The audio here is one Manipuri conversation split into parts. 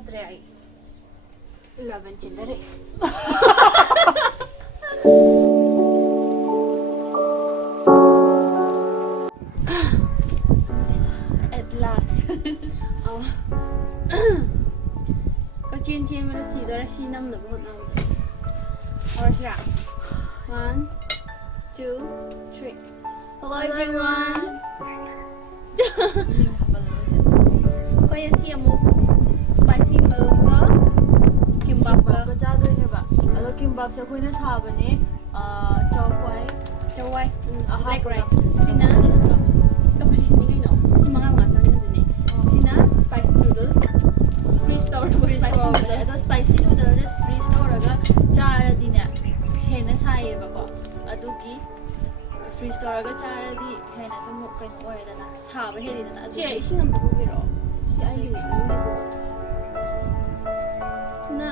ꯆꯥꯗ꯭ꯔꯦ ꯑꯩ 11 ꯆꯤꯟꯗꯔꯦ at last ꯀꯆꯦꯟ ꯆꯦꯟꯕꯗ ꯁꯤꯗꯣꯔꯦ ꯁꯤ ꯅꯝꯅꯕ ꯍꯣꯠꯅꯕꯗ ꯍꯧꯔꯁꯤꯔꯥ 1 2 3 Hello everyone ꯑꯩꯈꯣꯏ ꯑꯁꯤ ꯑꯃꯨꯛ ꯁ꯭ꯄꯥꯏꯁꯤ ꯅꯨꯗꯜꯁꯀ ꯀꯤꯝꯕꯥꯞꯀ ꯆꯥꯗꯣꯏꯅꯦꯕ ꯑꯗꯣ ꯀꯤꯝꯕꯥꯞꯁꯦ ꯑꯩꯈꯣꯏꯅ ꯁꯥꯕꯅꯦ ꯆꯋꯥꯏ ꯕ꯭ꯂꯦꯛ ꯑꯍꯥꯞꯄꯒ ꯔꯥꯏꯁ ꯁꯤꯅ ꯀꯝꯄꯤꯇꯤꯁꯟꯅꯤ ꯀꯩꯅꯣ ꯁꯤ ꯃꯉꯥ ꯆꯪꯉꯗꯨꯅꯦ ꯁꯤꯅ ꯁ꯭ꯄꯥꯏꯁꯤ ꯅꯨꯗꯜꯁ ꯐ꯭ꯔꯤꯖ ꯇꯧꯔꯕꯅꯦ ꯑꯗꯣ ꯁ꯭ꯄꯥꯏꯁꯤ ꯅꯨꯗꯜꯁꯦ ꯐ꯭ꯔꯤꯖ ꯇꯧꯔꯒ ꯆꯥꯔꯗꯤꯅꯦ ꯍꯦꯟꯅ ꯁꯥꯏꯌꯦꯕꯀꯣ ꯑꯗꯨꯒꯤ ꯐ꯭ꯔꯤꯖ ꯇꯧꯔꯒ ꯆꯥꯔꯗꯤ ꯍꯦꯟꯅꯁꯨ ꯑꯃꯨꯛ ꯀꯩꯅꯣ ꯑꯣꯏꯔꯦꯗꯅ ꯁꯥꯕ ꯍꯦꯜꯂꯤꯗꯅ ꯆꯦ ꯑꯗꯨꯒꯤ ꯏꯁꯤꯡ ꯑꯝꯇ ꯄꯨꯕꯤꯔꯛꯑꯣ ꯁꯤ ꯑꯩꯒꯤꯅꯦ ꯅꯪꯒꯤꯀꯣ ꯁꯤꯅ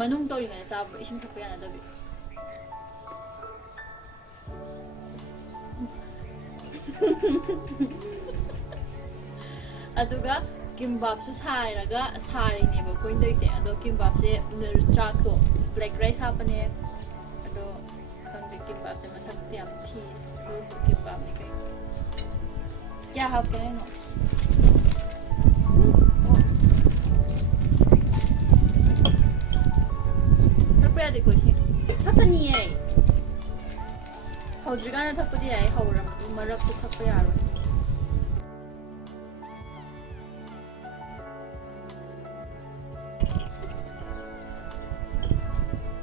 ꯃꯅꯨꯡ ꯇꯧꯔꯤꯉꯩꯗ ꯆꯥꯕ ꯏꯁꯤꯡ ꯊꯛꯄ ꯌꯥꯅꯗꯕꯤ ꯑꯗꯨꯒ ꯀꯤꯝꯕꯥꯞꯁꯨ ꯁꯥꯔꯤꯅꯦꯕ ꯑꯩꯈꯣꯏꯅ ꯇꯧꯔꯤꯁꯦ ꯑꯗꯣ ꯀꯤꯝꯕꯥꯞꯁꯦ ꯆꯥꯛꯇꯣ ꯕ꯭ꯂꯦꯛ ꯔꯥꯏꯁ ꯍꯥꯞꯄꯅꯦ ꯑꯗꯣ ꯈꯪꯗꯦ ꯀꯤꯝꯕꯥꯞꯁꯦ ꯃꯁꯛꯇꯤ ꯌꯥꯝ ꯊꯤꯌꯦ ꯑꯗꯨꯁꯨ ꯀꯤꯝꯕꯥꯞꯅꯤ ꯀꯩꯅꯣ ꯀꯌꯥ ꯍꯥꯞꯀꯦ ꯍꯥꯏꯅꯣ ꯊꯛꯄ ꯌꯥꯗꯦꯀꯣ ꯏꯁꯤꯡ ꯊꯛꯀꯅꯤꯌꯦ ꯍꯧꯗ꯭ꯔꯤꯀꯥꯟꯗ ꯊꯛꯄꯗꯤ ꯌꯥꯏ ꯃꯔꯛꯇ ꯊꯛꯄ ꯌꯥꯔꯣꯏ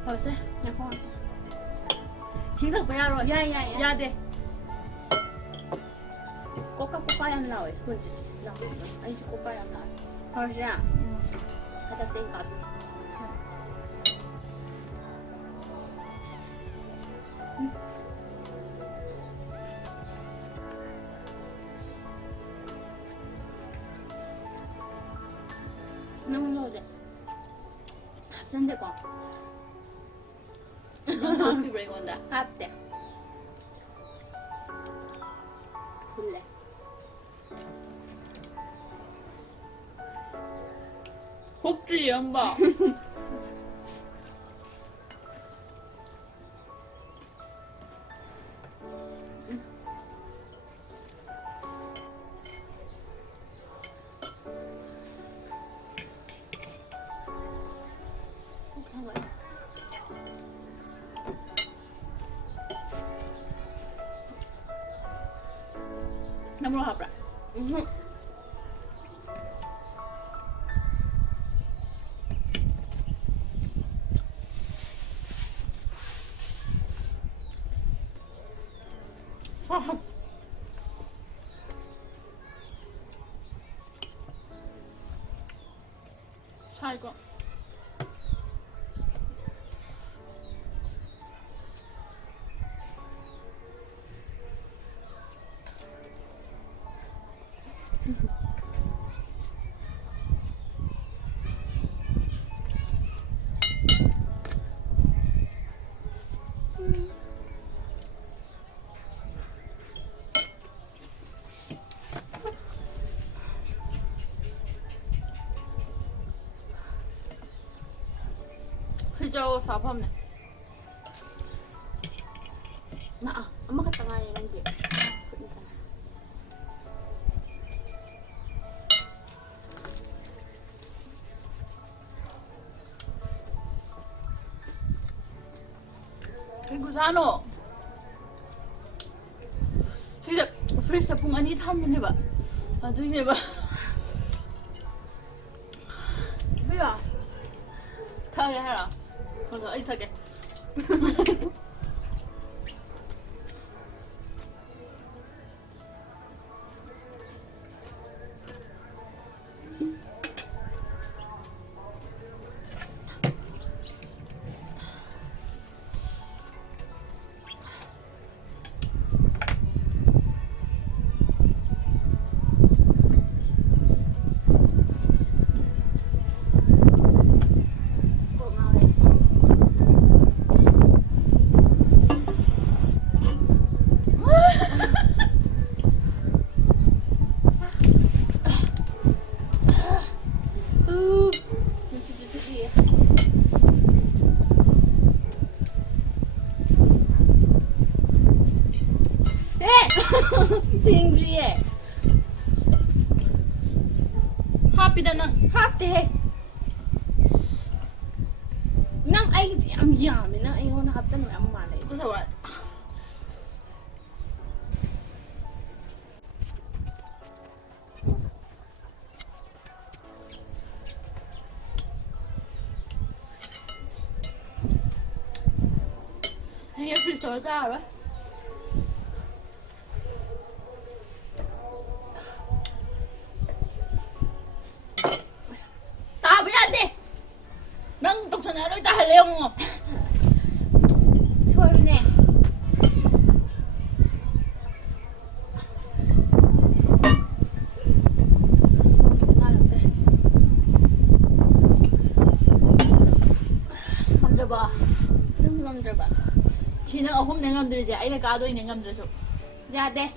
ꯍꯧꯔꯁꯦ ꯉꯥꯏꯈꯣ ꯏꯁꯤꯡ ꯊꯛꯄ ꯌꯥꯔꯣꯏ ꯌꯥꯏ ꯌꯥꯗꯦ ꯀꯣꯀꯥ ꯌꯥꯝ ꯂꯥꯎꯋꯦ ꯁ꯭ꯀꯨꯜꯁꯦ ꯂꯥꯎꯋꯦ ꯑꯩꯁꯨ ꯀꯣꯀꯥ ꯌꯥꯝ ꯂꯥꯎꯋꯦ ꯍꯧꯔꯁꯤꯔꯥ ꯍꯟꯗꯛꯇꯩ ꯀꯥꯗꯣꯏꯅꯦ ꯅꯪ ꯍꯧꯖꯤꯛ ꯍꯥꯞꯆꯟꯗꯦꯀꯣ ꯅꯪ ꯍꯥꯞꯈꯤꯕ꯭ꯔꯥ ꯑꯩꯉꯣꯟꯗ ꯍꯥꯞꯇꯦ ꯐꯨꯜꯂꯦ ꯍꯨꯛꯇ꯭ꯔꯤꯌꯦ ꯑꯝꯐꯥꯎ ꯅꯪ ꯍꯥꯞꯄ꯭ꯔꯥ ꯁꯥꯏꯀꯣ ꯍꯤꯖꯧ ꯁꯥꯐꯝꯅꯦ ꯑꯃꯈꯛꯇ ꯉꯥꯏꯔꯦ ꯅꯪꯗꯤ ꯈꯨꯠꯅ ꯆꯪꯉꯦ ꯀꯩ ꯈꯨꯠꯁꯥꯅꯣ ꯁꯤꯗ ꯐ꯭ꯔꯤꯖꯇ ꯄꯨꯡ 2 ꯊꯝꯕꯅꯦꯕ ꯑꯗꯨꯏꯅꯦꯕ ꯕꯤꯌꯣ ꯊꯛꯑꯒꯦ ꯍꯥꯏꯔꯣ ꯍꯣꯏ ꯑꯩ ꯊꯛꯀꯦ ꯀꯣꯛ ꯉꯥꯎꯔꯦ ꯍꯥꯞꯄꯤꯗ ꯅꯪ ꯍꯥꯞꯇꯦ ꯅꯪ ꯑꯩꯒꯤꯁꯦ ꯌꯥꯝ ꯌꯥꯝꯃꯦ ꯅꯪ ꯑꯩꯉꯣꯟꯗ ꯍꯥꯞꯆꯟꯕ ꯌꯥꯝ ꯃꯥꯜꯂꯦ ꯀꯨꯊꯋꯥꯏ hãy free store ra rồi ta bây giờ đi nâng tục sản đôi ta hay không 소리네 감잡아 좀 감잡아 지는 어홈 냉감들이지 아이가 까도 이 냉감들에서 야 돼.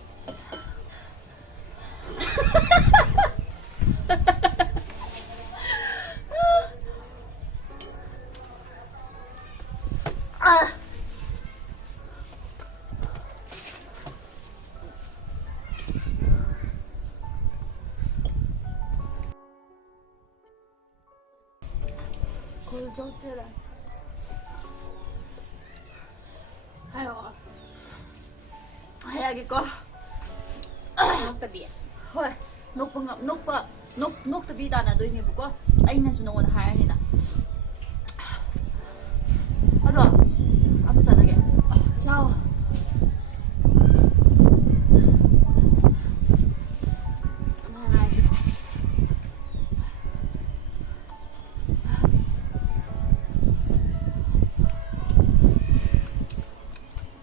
아. 골정들아. 아유. 해야겠고. 녹다비야 ꯍꯣꯏ ꯅꯣꯛꯇꯕꯤ ꯇꯥꯟꯅꯗꯣꯏꯅꯦꯕꯀꯣ ꯑꯩꯅꯁꯨ ꯅꯉꯣꯟꯗ ꯍꯥꯏꯔꯅꯤꯅ ꯑꯗꯣ ꯑꯝꯇ ꯆꯠꯂꯒꯦ ꯆꯥꯎ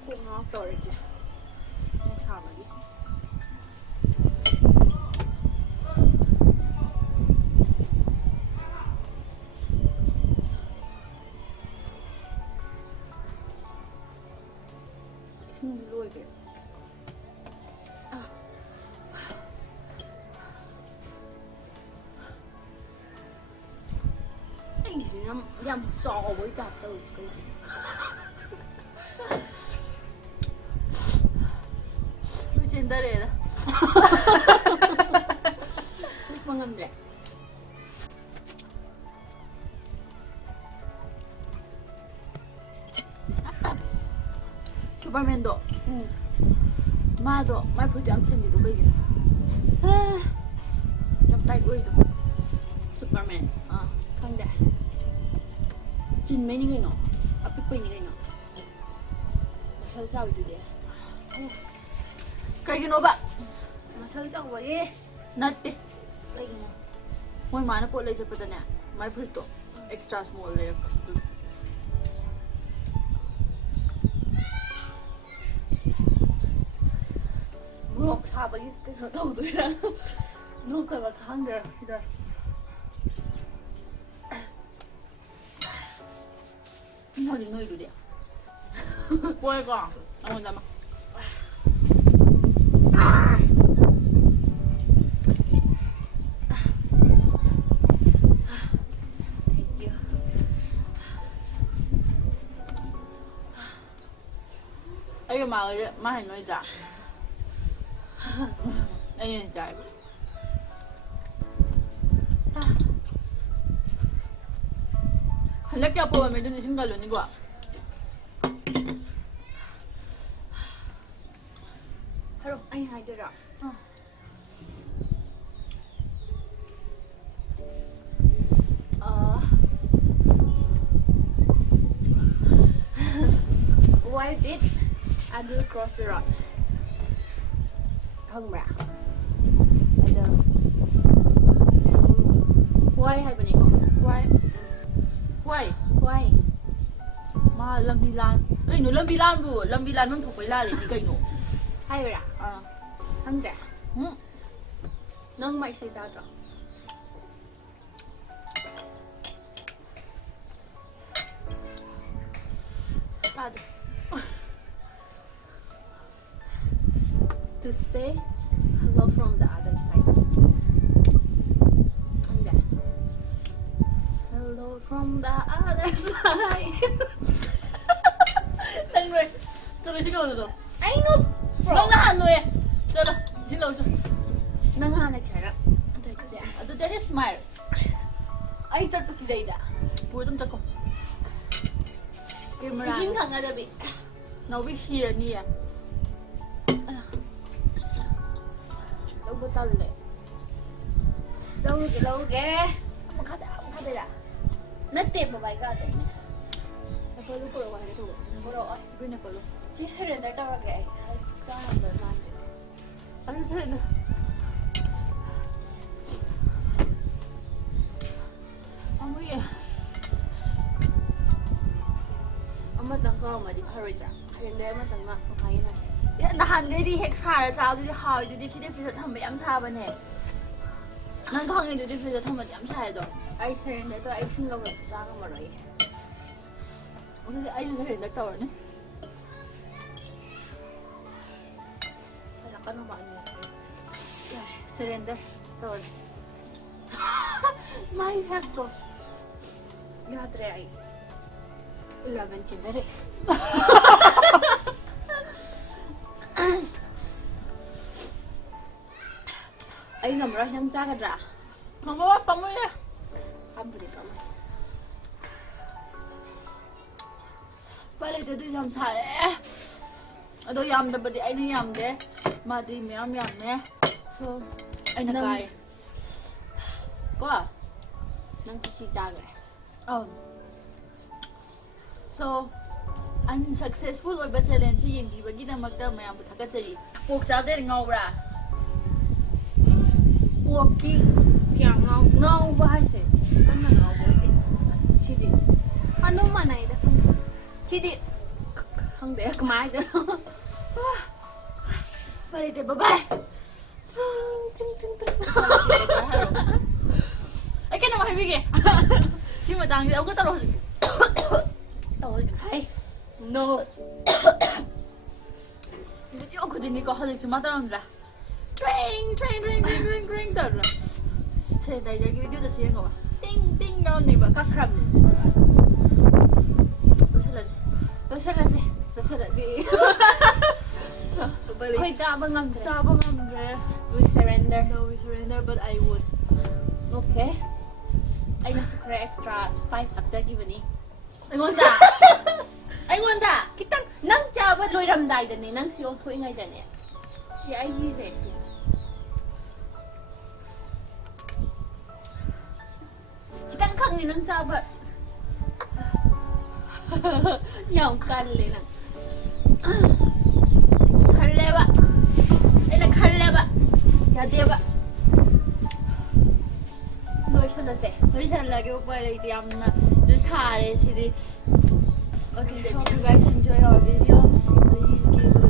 꼭 나왔다 그랬지 사박이 힘들어 이게 anh chỉ nhằm sò với cả từ cái gì 신데레라 방금래 슈퍼맨도 마도 말풀도 암생기도 그기도 좀 딸고이도 슈퍼맨 아 근데 진 mấy người nhỏ à biết mấy người nhỏ mà sao sao được vậy 그기노 봐 mà sao sao vậy 낫대 그기노 뭐 많은 꼴 레이저보다네 말풀도 엑스트라 스몰 레이저 ngọc sao vậy cái đầu tôi ra nó thật là kháng rồi giờ 어디 너희들이야 뭐야 이거 나 혼자 막 thank you 이거 말해 너희들 아니 잘 할래게 아빠 매든지 심갈려니 거야 하루 anh hai tôi rồi why did I do cross the road không ra bây giờ why hay bên này why Why? why 마 람비란 그이노 람비란부 람비란 넌 독을 라래 니가 이노 hay rồi à 아 anh ra 응? nâng mày xây ra rồi 따드 to say hello from the other side anh ra hello from the other side 땡 왜? 저를 시켜줘서 아이노 넌 한노에 저러 질러줘 nâng hai này chảy ra 아, 또 that is smile. Ay, chakpa kizayda. Puro dum chako. Camera. Iging ka nga dabi. Now we here niya. Lago talle. Lauge. Makada da. Natte babay ka da. Napolo puro wa ito. Puro ay. Green napolo. Si surrender tawag ay. Sana ba man. Ano sa rin? Amoy ah. Amatang ka madi parija. Surrender amatang nga pakain na si. Nahan lady hex hara sa du di ha du di si di freezer thamba yam tha ba ne. Nang khang du di freezer thamba yam sai do. Ay surrender to ay singaw na sa ka maray. Ano di ayu surrender tawar ne. Wala ka naman niya. Surrender tawar. May sakto. Gatre ay. 11 chindare. Ay ngamra yang jagadra. Mama pa mo ya. Ambri pa mo. Bale de du yam sare. Ado yam da badi ai ni yam de. Ma di mi yam ne. So ai na kai. Ko. Nang si jagadra. Oh. So unsuccessful oiba challenge yin bi bagi da magda mayam bu thakachari. Pok cha de ngawra. Puwaki kaya ngaw ba hay se? Ano ngaw ba ito? Sidi. Ano man ay ito? Sidi. Hangde kumay ito. Bale de bye bye. Ay ka na mahibig eh. Si matang ako ka taro. Tawag ay. No. Hindi ako din ko halik si matarang ra. Tring darla. Say dai jagi video da siya ko ba. Ting ting gaw ni ba ka crab ni. Rosalazi. Hoy, jabang ngamdre. Sabang ambre. We surrender. No, we surrender, but I would. Okay. Ay nasa kaya extra spice 합작이 보니. Ayun da. Kitang nang jaba loiram dai dani nang siyo thui ngai dani. Si ai hi se. Kitang khang ni nang jaba. Yang kan le nang. Kaleba. Ila kaleba. Ya dia ba. Loisalase. Loisalage ko pala ito yung na just hare sili. Okay, hope you guys enjoy our video. Please give